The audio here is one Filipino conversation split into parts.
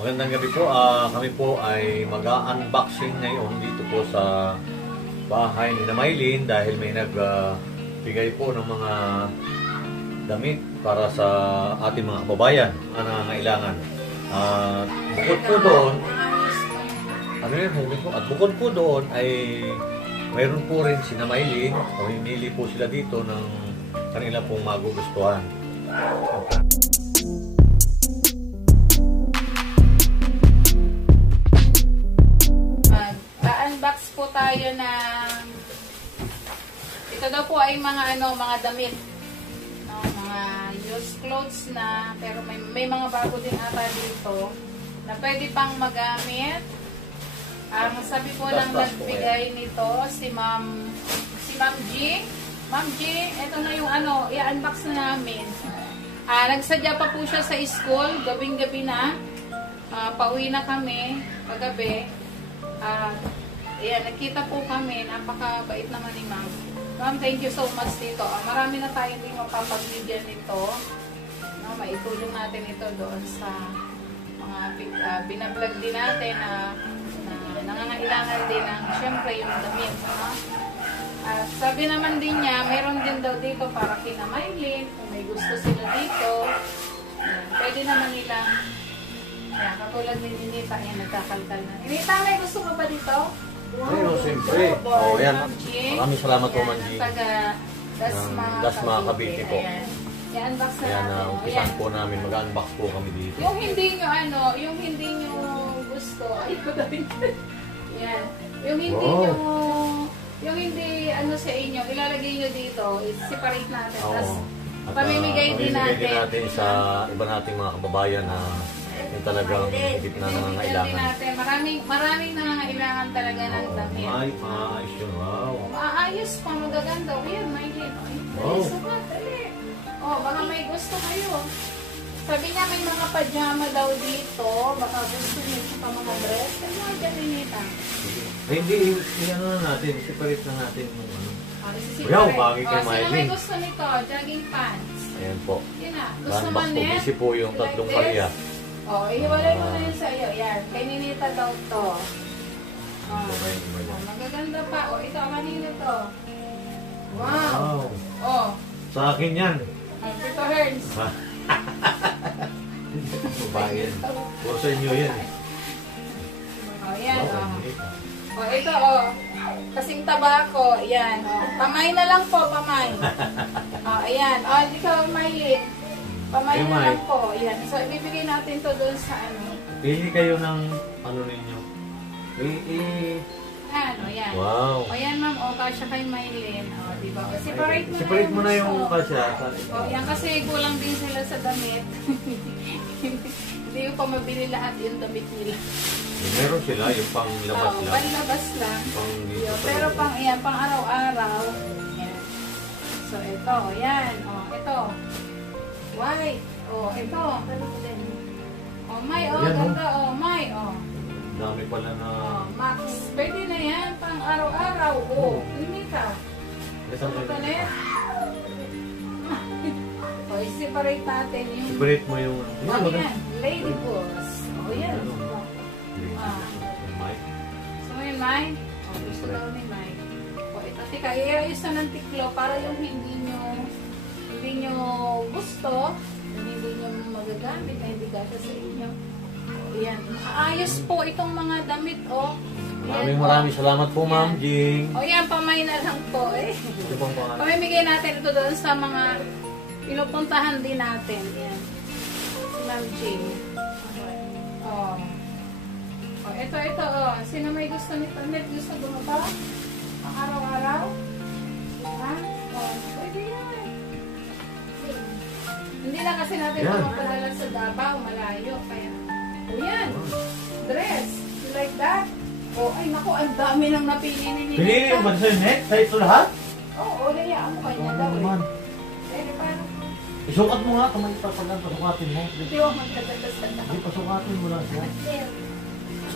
Magandang gabi po. Kami po ay mag-unboxing ngayon dito po sa bahay ni Maylin dahil may nagbigay po ng mga damit para sa ating mga kababayan na nangangailangan. Bukod po doon, at bukod po doon ay mayroon po rin si Maylin o hinili po sila dito ng kanila pong magugustuhan. Unbox po tayo ng ito daw po ay mga mga damit, mga used clothes na, pero may mga bago din ata dito na pwede pang magamit. Ang sabi po ng nagbigay nito si Ma'am G. Ma'am G, ito na yung i-unbox na namin. Nagsadya pa po siya sa school, gabing-gabi na. Pauwi na kami paggabi. Ayan, nakita po kami, napakabait naman ni Ma'am. Ma'am, thank you so much dito. Marami na tayo hindi mapapagbigyan nito. Maitulong natin ito doon sa mga binablog din natin na nangangailangan din ng syempre yung damit. At sabi naman din niya, mayroon din daw dito para kina Maylin, kung may gusto sila dito. Pwede naman nilang, katulad ni Ninita, nagkakalkal na. Ninita, may gusto ka ba dito? Ayun, siyempre. Yan. Maraming salamat po, Manji. Dasma, Cavite po. I-unbox na natin. Umpisan po namin, mag-unbox po kami dito. Yung hindi nyo gusto, ay ko rin. Yan. Yung hindi sa inyo, ilalagay nyo dito, separate natin. Tapos, pamimigay din natin sa iba nating mga kababayan na yung talagang higit na nangangailangan. Maraming nangangailangan talaga ng damit. Maayos yun. Wow. Maayos pa, magaganda. Yan, Maylin. Wow. Dali. Baka may gusto kayo. Sabi niya may mga pajama daw dito. Baka gusto niyo sa mga dress. Ano nga dyan, Ninita? Hindi, na natin. Separate na natin yung Wow, bagay kay Maylin. Sino may gusto nito? Jogging pants. Ayan po. Yan na. Gusto mo po. Busy po yung tatlong pariya. Ihiwalay mo na yun sa iyo. Yan. Kay Ninita daw to. Magaganda pa. Ito, kanina to. Wow. Sa akin yan. Ito, Herns. Bayan. Puro sa inyo yan. Yan. Ito, kasing tabako. Yan. Pamay na lang po, pamay. Ayan. Ikaw, Maylin. Pamay na lang po. Yan. So, ibibigay natin to doon sa Pili kayo ng ninyo. Yan. Wow. Yan, ma'am. Kasya kay Maylin. Diba? Separate mo na yung kasya. Yan kasi kulang din sila sa damit. Hindi ko pa mabili lahat yung damit nila. Meron sila yung panglabas lang. Panlabas lang. Pero pang araw-araw. Yan. So, ito. Yan. Ito. White. Ito. May. Ganda. May. Dami pala na... Max. Pwede na yan. Pang araw-araw. Hindi ka. Ito na yan. I-separate natin yung... Separate mo yung... Yan. Lady Boss. Yan. Gusto mo yung May? Gusto daw ni May. Ito. Tika, i-ayos na ng tiklo para yung hindi nyo gusto, hindi nyo magagamit, na hindi gasa sa inyo. Yan. Ayos po itong mga damit, Maraming salamat po, Ma'am Jing. Yan, pamay na lang po, Pamimigay natin ito doon sa mga pinupuntahan din natin. Yan. Si Ma'am Jing. Ito. Sino may gusto nito? May gusto bumaba? Ang araw-araw? Pwede yan. Hindi na kasi natin ito mapadala sa Davao, malayo. Kaya, yan. Dress. You like that? Ay naku, ang dami nang napili ni Ninita. Pili yung ba sa'yo, Net? Sa ito lahat? Layaan mo kanya daw Pwede pa. Isukat mo nga, kamay pa pala, pasukatin mo. Hindi mo magkadalas sa Hindi, pasukatin mo lang siya.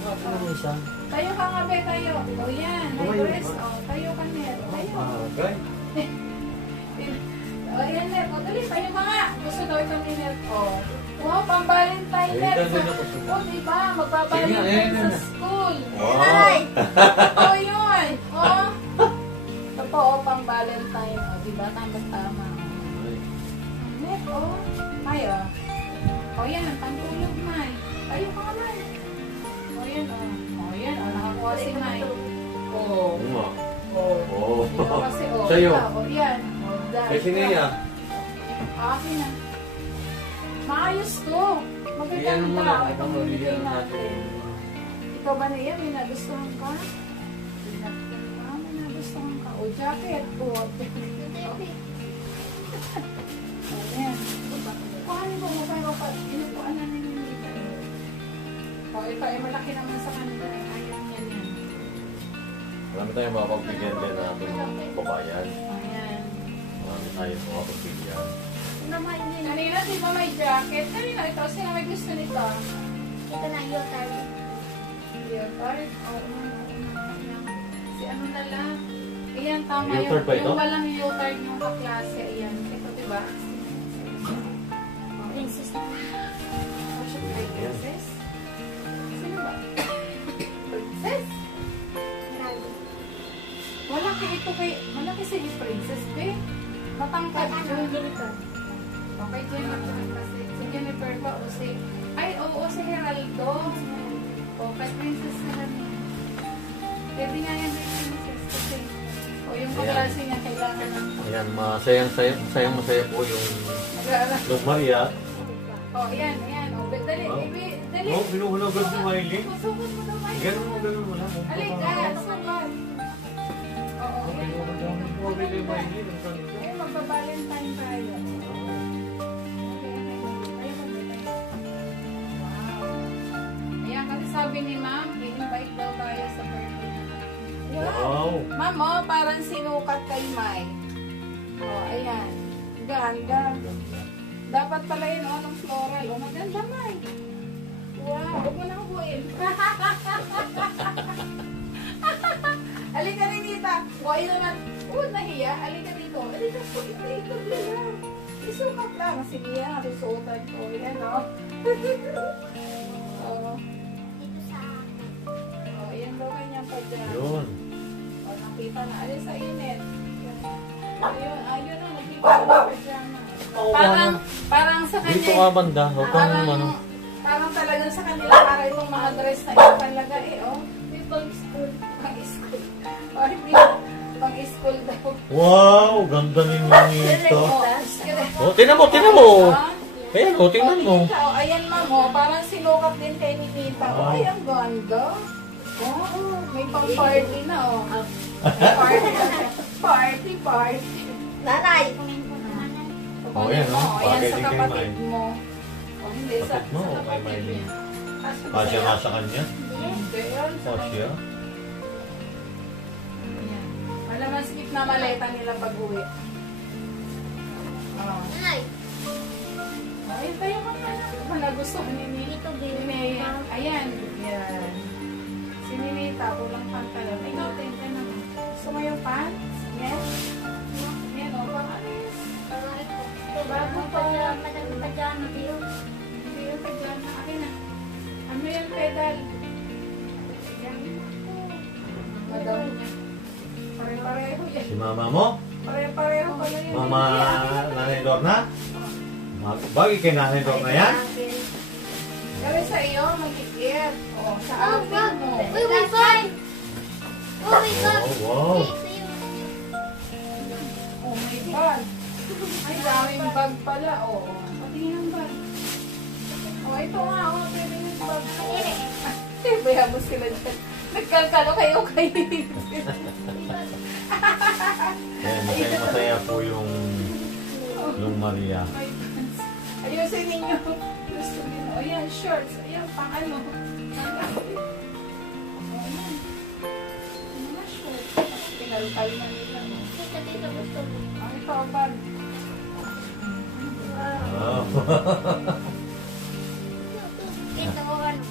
Pasukatin mo isa. Tayo ka nga, tayo. Yan, may dress. Tayo ka, Net. Tayo. Okay. Yan, Net. Dali, tayo mga. Gusto daw ito ni Net. Wow, pang-Valentine Ay, net. ganda na po. Oh, diba? Sige, Magpa-Valentine ayan sa na. school. Wow! Oh, yun. Oh. Ito po, oh, pang-Valentine. Oh, diba? Tama-tama. Net, oh. May, oh. Oh, yan. Pang-tulog, May. Tayo ka ka, May. Oh, yan, oh. Oh, yan. Oh, nakakuha si May. Oh. Oo nga. Oh. Oo. Ikaw kasi, oh. Sa'yo. Ikaw, oh, yan. Oh, Kay Sinea. Akin na. Maayos to. Iyan mo Magaganda. na. Itong bibigay Iyan natin. Ikaw ba na yan? May nagustuhan ka? May nagustuhan ka. O, jacket. O, ayan. Kuhanin mo mo pero pa. Inupuan na nila dito. O, ito ay malaki naman sa kanila. Ayaw niya yan. Marami tayong mapagbigyan din na ating babayan. Ayan. Marami tayong mapagbigyan. Kanina, di ba may jacket? Kanina, ito. Sino may gusto nito? Ito na yung tayo. Leotard? Oo. Si ano na lang. Ayan, tama Leotard ba ito? yung walang leotard yung kaklase. Ayan. Ito, diba? Princess na. Oh, siya ba? Princess? Sino ba? Princess? Grabe. Malaki ito kay... Malaki si Princess, be. Matangkad yun. Jennifer. Okay, Jennifer. Kasi si Jennifer ba o si... Ay, oo, si Geraldo. O, kay Princess na lang. Pwede nga yan kay Princess. Kasi... O, yung kaklase niya kailangan ng... Ayan, masayang-masaya po yung Mag-aaral. Lung Maria. Oh, yan, yan. Oh, dali, Wow. dali. Oh, binuhulagod ni Miley. Sukot mo na, Miley. Ganun mo lang. Halika, sukot. Oo, yan. Binuhulagod ni Miley. Ay, magpa-Valentine tayo. Wow. Ayan, kasi sabi ni ma'am, i-invite daw tayo sa birthday na. Wow! Ma'am, oh, parang sinukat kay Mai. Oh, ayan. Ganda. Dapat pala yun, oh, ng floral. Oh, maganda, Mai. Wow, huwag mo na kukuin. Alika rin dito. O, ayun naman. Oh, nahiya. Alika dito. Alika po. Ito lang. Isukat lang. Sige yan. Susuotan ko. Yan, oh. Oh. Dito sa akin. Oh, yan daw kanyang pajama. Yun. O, nakita na. Alis sa init. Ayun, ayun na. Nakita na yung pajama. Parang sa kanya. Dito ka banda. Huwag kang ano. Parang talagang sa kanila para itong mga dress na ito talaga eh, oh. May pang school. Pang school. Oh, hindi. Pang school daw. Wow! Ganda ni Manito. Oh, Oh, tinan mo, tinan mo. ah. Ayan, oh, tingnan mo. Ninita, oh, ayan ma'am, oh. Parang sinukat din kay Ninita. Oh, Wow. ay, ang ganda. Oh, may pang party na, oh. May party na. Party, party. Nanay. Kumain ko na nanay. Oh, yan, oh. Oh, ayan Bagay sa din kay kapatid Mai. mo. Oh, hindi, sa Kapatid mo, o kay kapatid Miley? niya. Kasya nga sa kanya. Hindi. Hindi, yun. Sa Kasya. Ayan. Malaman skip na maleta nila pag-uwi. Oh. Nanay. Ay, tayo ka na. Wala gusto ni Dito, Nini. Ayan. Yan. Si Ninita, kulang pantalon. Ikaw, tenta na. Gusto mo yung pants? Yes? Yan, o. Pang alis. Bago pa yung pajama dito. Hindi yung pajama. Akin na. Ano yung pedal? Yan. Madam niya. Pare-pareho yan. Si mama mo? Pare-pareho pala yan. Mama Nanay Lorna? Bagay kay Nanay Lorna yan? Gawin sa iyo, magkikit. O, sa Oh, akin mo. Uy, may bag! Oh my God! Oh, wow. Oh my God. Ay, daming bag pala. O, patingin ang bag. O, ito nga. O, pwede yung bag. Eh, bayabos sila dyan. Nagkalkalo kayo kayo. Ayan, masaya po yung Lung Maria. My pants. Ayusin ninyo. Gusto din. O, yan, shorts. Ayan, pang ano. O, yan. Mga shorts. Pinalkal na nila. O. Dito, dito, gusto mo. Ang ito ang bag. Wow. Dito ko ano.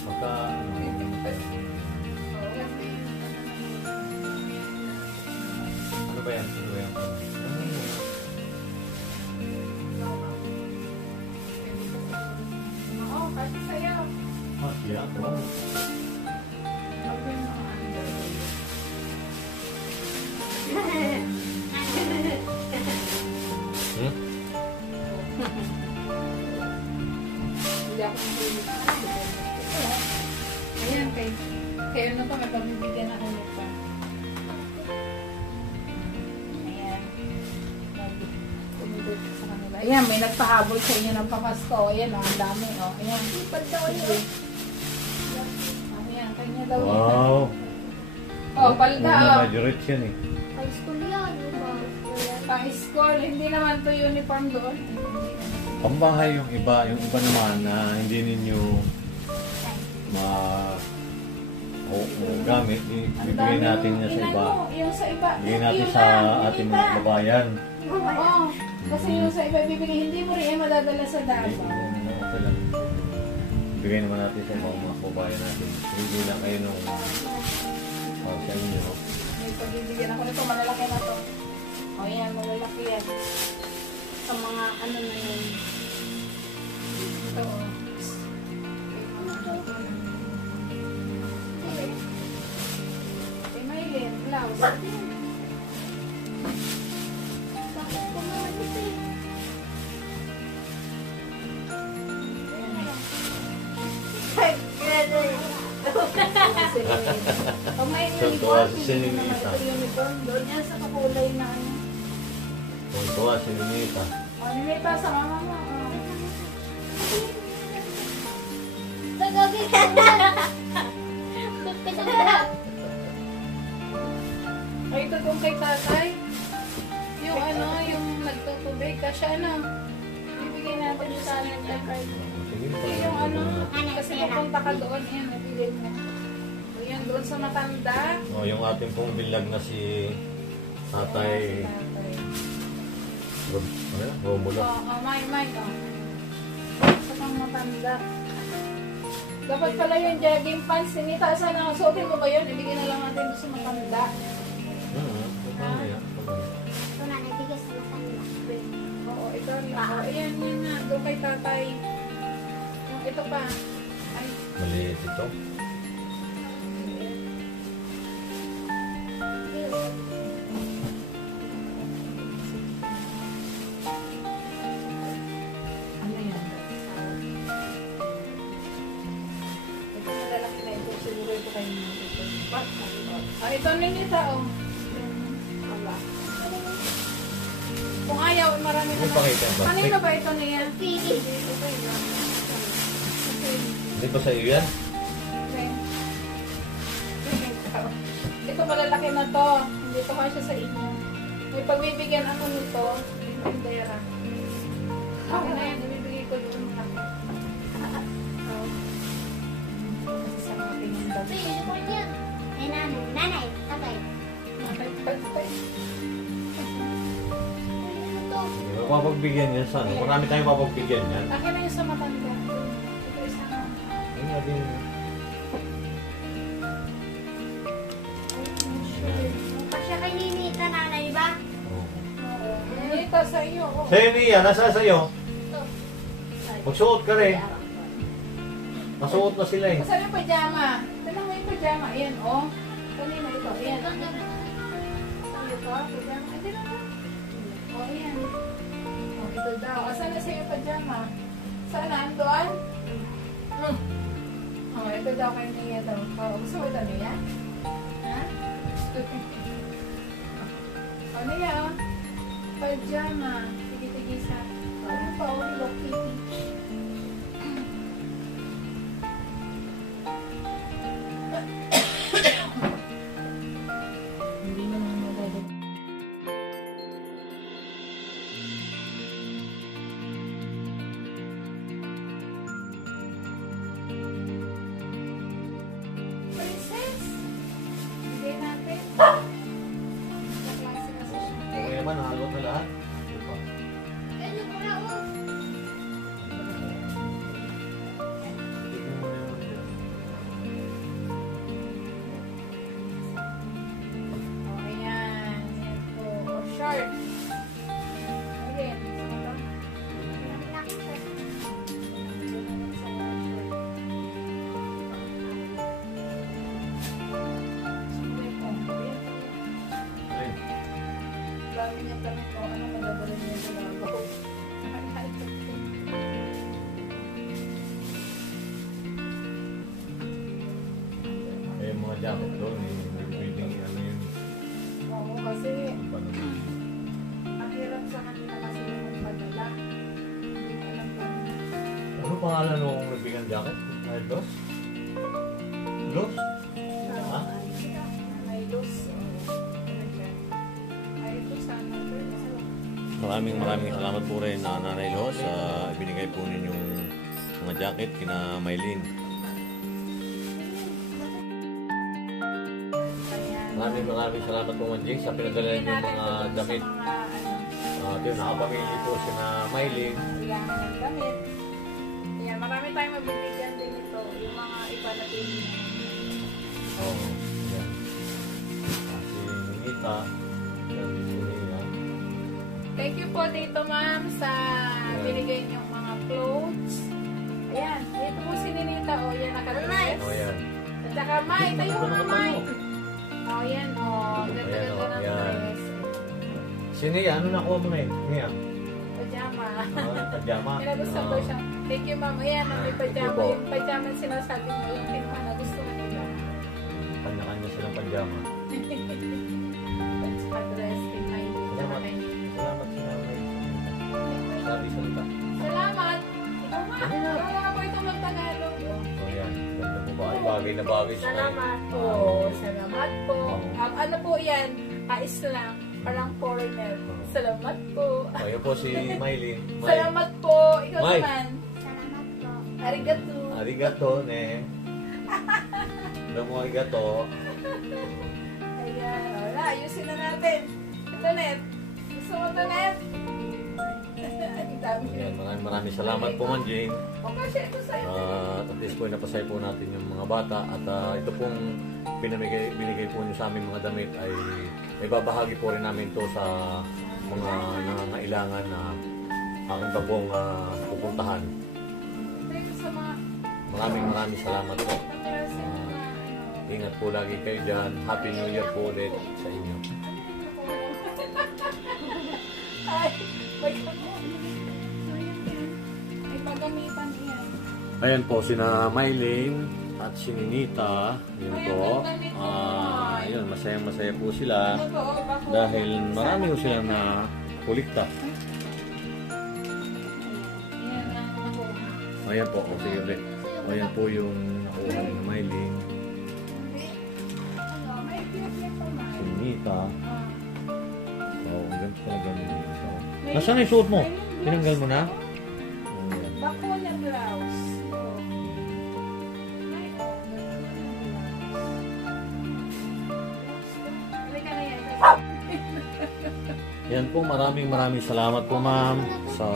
Pagka, ano ba yan? Ano ba yan? Kasi sa'yo. Masya ako. Huwag yung mga underwear. Hmm? Hindi ako mahilig. Ayan, kay ano pa, may pagbibigyan ako nito. Ayan. Tumidot sa kanila. Ayan, may nagpahabol sa inyo ng pamasko. Ayan, ang dami. Ayan. Sige. Ayan, kanya daw yan. Wow. Palda. Majority yan eh. High school yan. Pang-school. Hindi naman to uniform doon. Pambahay yung iba naman na hindi ninyo gamit, ibigay natin niya sa iba. Yung sa iba. Ibigay natin yung sa na, ating mga kababayan. Oo. Kasi yung sa iba bibigay, hindi mo rin madadala sa Davao. Okay lang. Ibigay naman natin sa ibang mga kababayan natin. Hindi lang kayo nung sa inyo. May pagbibigyan ako nito, malalaki na to. O yan, malalaki yan. Sa mga ano na yun. Ito o. Maylin, blouse. Bakit ko naman ito eh? Pag may Tuwa uniform, si hindi naman Ninita. ito uniform. Doon yan sa kakulay na ano. Tuwa si Lunita. O, Ninita sa mama mo. Nagagay ko na. Pagkita ko na. Ay, ito doon kay tatay. Yung ano, yung nagtutubig. Kasi ano, bibigay natin yung sa amin ng card. Sige, Kasi yung ano, kasi pupunta ka doon, yan, nabigay mo. O yan, doon sa matanda. yung ating pong bilag na si Tatay Tatay. Romulo. May, sa pang matanda. Dapat pala yung jogging pants, sinita, sana suotin mo ba yun? Ibigay na lang natin doon sa matanda. Paano yan? Ito na, nagbigay sa matanda. Oo, ito. Ayan, yan na. Doon kay tatay. Yung ito pa. Ay, Maliit ito. ano yan? Ito malalaki na ito. Siguro ito kayo nito. Ito ninita, oh. Wala. Kung ayaw, marami May naman. pakita ba? Kanino ba ito niya? Pili. Hindi ba sa iyo yan? Ito malalaki na to. Hindi to kasya sa inyo. May pagbibigyan ako nito. Pindera. Ako na yan. Ibibigay ko doon. Kasi sa mga tingin daw. Ito, uniform yan. Ay, nanay. Nanay. Tatay. Mapapagbigyan yan sa ano? Marami tayong mapapagbigyan yan. Akin na yung sa matanda. Ito isa na. Ay, nga din. Kasi kay Ninita, nanay ba? Ito sa iyo. Oh. Sa'yo niya, nasa sa'yo. Ito. Magsuot ka rin. Masuot na sila eh. Saan yung pajama? Tanong mo yung pajama. Ayan, oh. Kanina ito. Ayan. Saan ito? Pajama. Ito na ba? Oh, ayan. Oh, ito daw. Asan na sa'yo pajama? Saan na? Doon? Oh, ito daw kay Nia daw. Oh, gusto mo ito Nia? Ha? Oh, Nia, oh. Pajama. Tigi-tigisa. Oh, ano pa? Oh, Hello Kitty. Hindi mo naman magagawin. Princess! Bigay natin. Sa klase kasi siya. Okay naman, nahalot na lahat. Ano ko na, oh. naka-jacket doon eh. Hindi pwedeng ano yun. Oo, kasi Iba naman. ang hirap sa kanila kasi yung magpadala. Hindi ko alam kung Ano pangalan nung nagbigang jacket? Ay, Los? Los? Ha? may loose. Ay, ito sana. Maraming salamat po rin na Nanay Los sa ibinigay po ninyong mga jacket kina Maylin. Ayan. Maraming salamat po Manjing sa pinadala ninyong mga damit. Ito yung nakapamili po si na Maylin. Ayan, damit. Ayan, marami tayong mabibigyan din ito. Yung mga iba na din. Oo. Yan. Si Nita. Yan, si Nia. Thank you po dito ma'am sa binigay niyong mga clothes. Ayan, dito po si Ninita. O, yan nakadress. O yan. At saka May, tayo mo na May. O, yan o. Ganda-ganda Ayan, o, ng yan. dress. Si Nia, ano nakuha mo ngayon? Nia? Pajama. Pajama. Pinagustuhan ko siya. Thank you ma'am. Ayan, may Thank you pajama. po. Yung pajama yung sinasabi mo. Yung pinaka na gusto ko nila. Kanya-kanya silang pajama. At saka dress. Kay May. Salamat. Salamat sa nanay. Sabi salita. Salamat. Ikaw nga. Wala ko itong mag-Tagalog. O yan. Ganda po ba? Ay, bagay na bagay sa Salamat po. Salamat po. Ano po yan? Islam. Parang foreigner. Salamat po. O yan po si Maylin. Salamat po. Ikaw May. naman. Salamat po. Arigato. Arigato, ne. Alam mo, arigato. Ayan. Wala. Ayusin na natin. Ito, Net. Gusto mo ito, Net? Ang dami. Ayan, maraming salamat po, Manjing. O kasi ito sa'yo. At least po, napasay po natin yung mga bata. At ito pong binigay po niyo sa aming mga damit ay ibabahagi po rin namin to sa mga nangangailangan na aking pa pong pupuntahan. Thank you sa mga Maraming salamat po. pamirasin na ano. Ingat po lagi kayo dyan. Happy New Year po ulit sa inyo. Ay, may may pagamitan yan. Ayan po, sina Maylin at si Ninita. Yun po. Ayun, masayang-masaya po sila dahil marami po silang na kulikta. Yan ang ako. Ayan po, o sige ulit. Ayan po yung nakuha ni Maylin, May flip pa man. si Ninita. Ah. Oo, ang ganda talaga ni Ninita. Nasaan yung suot mo? Tinanggal mo na? Ayan. Bako na blouse. Halika na yan. Yan po, maraming salamat po ma'am sa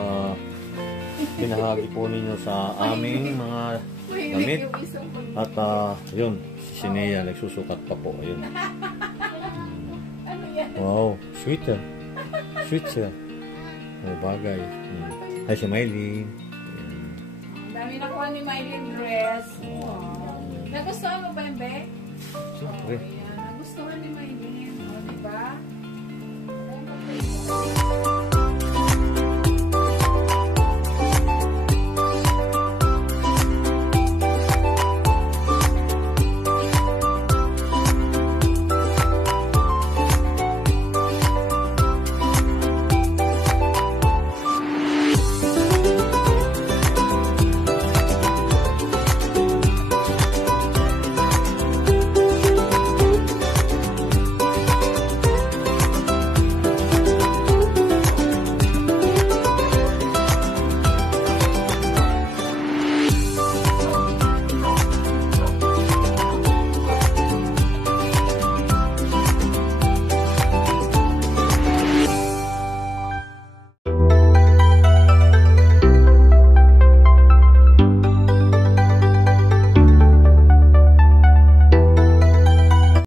pinahagi po ninyo sa aming mga damit. Yung isang At yun, si Nea nagsusukat pa po. Ayun. ano yan? Wow, sweet ah. Sweet siya. Oh, bagay. Ay, si Maylin. Ayan. Dami nakuha ni Mylene dress. Wow. Nagustuhan mo ba yung bag? Siyempre. Ayan, nagustuhan ni Mylene. O, diba? Ayan,